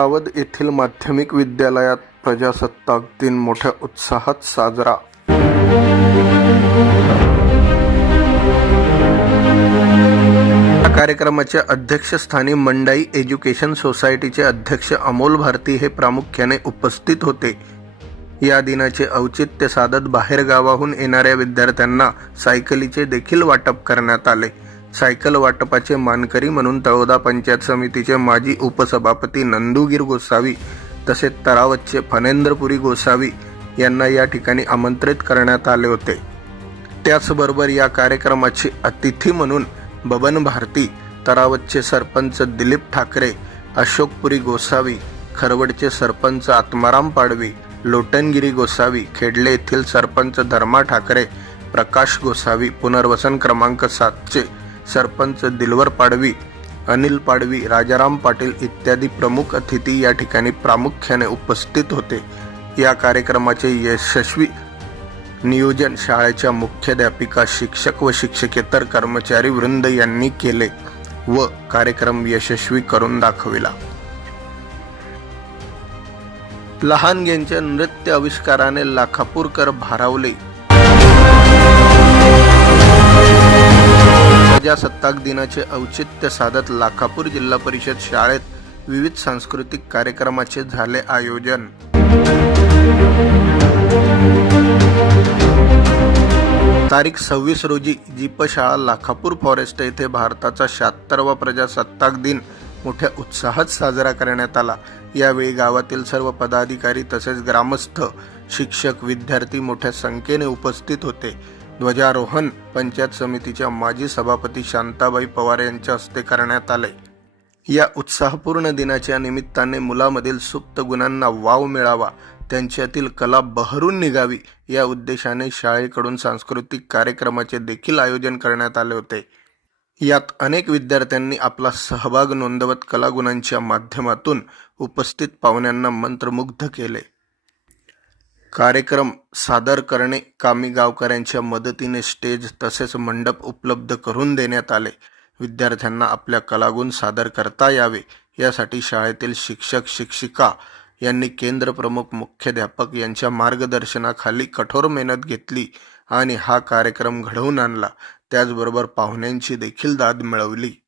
सावद येथील माध्यमिक विद्यालयात प्रजासत्ताक दिन मोठ्या उत्साहात साजरा. या कार्यक्रमाच्या अध्यक्षस्थानी मंडाई एज्युकेशन सोसायटीचे अध्यक्ष अमोल भारती हे प्रामुख्याने उपस्थित होते. या दिनाचे औचित्य साधत बाहेरगावाहून येणाऱ्या विद्यार्थ्यांना सायकलीचे देखील वाटप करण्यात आले. सायकल वाटपाचे मानकरी म्हणून तळोदा पंचायत समितीचे माजी उपसभापती नंदुगीर गोसावी तसेच तरावतचे फनेंद्रपुरी गोसावी यांना या ठिकाणी आमंत्रित करण्यात आले होते. त्याचबरोबर या कार्यक्रमाचे अतिथी म्हणून बबन भारती तरावतचे सरपंच दिलीप ठाकरे अशोकपुरी गोसावी खरवडचे सरपंच आत्माराम पाडवी लोटनगिरी गोसावी खेडले येथील सरपंच धर्मा ठाकरे प्रकाश गोसावी पुनर्वसन क्रमांक सातचे सरपंच दिलवर पाडवी अनिल पाडवी राजाराम पाटील इत्यादी प्रमुख अतिथी या ठिकाणी प्रामुख्याने उपस्थित होते. या कार्यक्रमाचे यशस्वी नियोजन शाळेच्या मुख्याध्यापिका शिक्षक व शिक्षकेतर कर्मचारी वृंद यांनी केले व कार्यक्रम यशस्वी करून दाखविला. लहानग्यांच्या नृत्य आविष्काराने लाखापूरकर भारावले. प्रजासत्ताक दिनाचे औचित्य साधत लाखापूर जिल्हा परिषद शाळेत विविध सांस्कृतिक कार्यक्रमाचे झाले आयोजन. तारीख सव्वीस रोजी जीपशाळा लाखापूर फॉरेस्ट येथे भारताचा शहात्तरवा प्रजासत्ताक दिन मोठ्या उत्साहात साजरा करण्यात आला. यावेळी गावातील सर्व पदाधिकारी तसेच ग्रामस्थ शिक्षक विद्यार्थी मोठ्या संख्येने उपस्थित होते. ध्वजारोहण पंचायत समितीच्या माजी सभापती शांताबाई पवार यांच्या हस्ते करण्यात आले या उत्साहपूर्ण दिनाच्या निमित्ताने मुलामधील सुप्त गुणांना वाव मिळावा त्यांच्यातील कला बहरून निघावी या उद्देशाने शाळेकडून सांस्कृतिक कार्यक्रमाचे देखील आयोजन करण्यात आले होते. यात अनेक विद्यार्थ्यांनी आपला सहभाग नोंदवत कलागुणांच्या माध्यमातून उपस्थित पाहुण्यांना मंत्रमुग्ध केले. कार्यक्रम सादर करणे कामी गावकऱ्यांच्या मदतीने स्टेज तसेच मंडप उपलब्ध करून देण्यात आले. विद्यार्थ्यांना आपल्या कलागुण सादर करता यावे यासाठी शाळेतील शिक्षक शिक्षिका यांनी केंद्र प्रमुख मुख्याध्यापक यांच्या मार्गदर्शनाखाली कठोर मेहनत घेतली आणि हा कार्यक्रम घडवून आणला. त्याचबरोबर पाहुण्यांची देखील दाद मिळवली.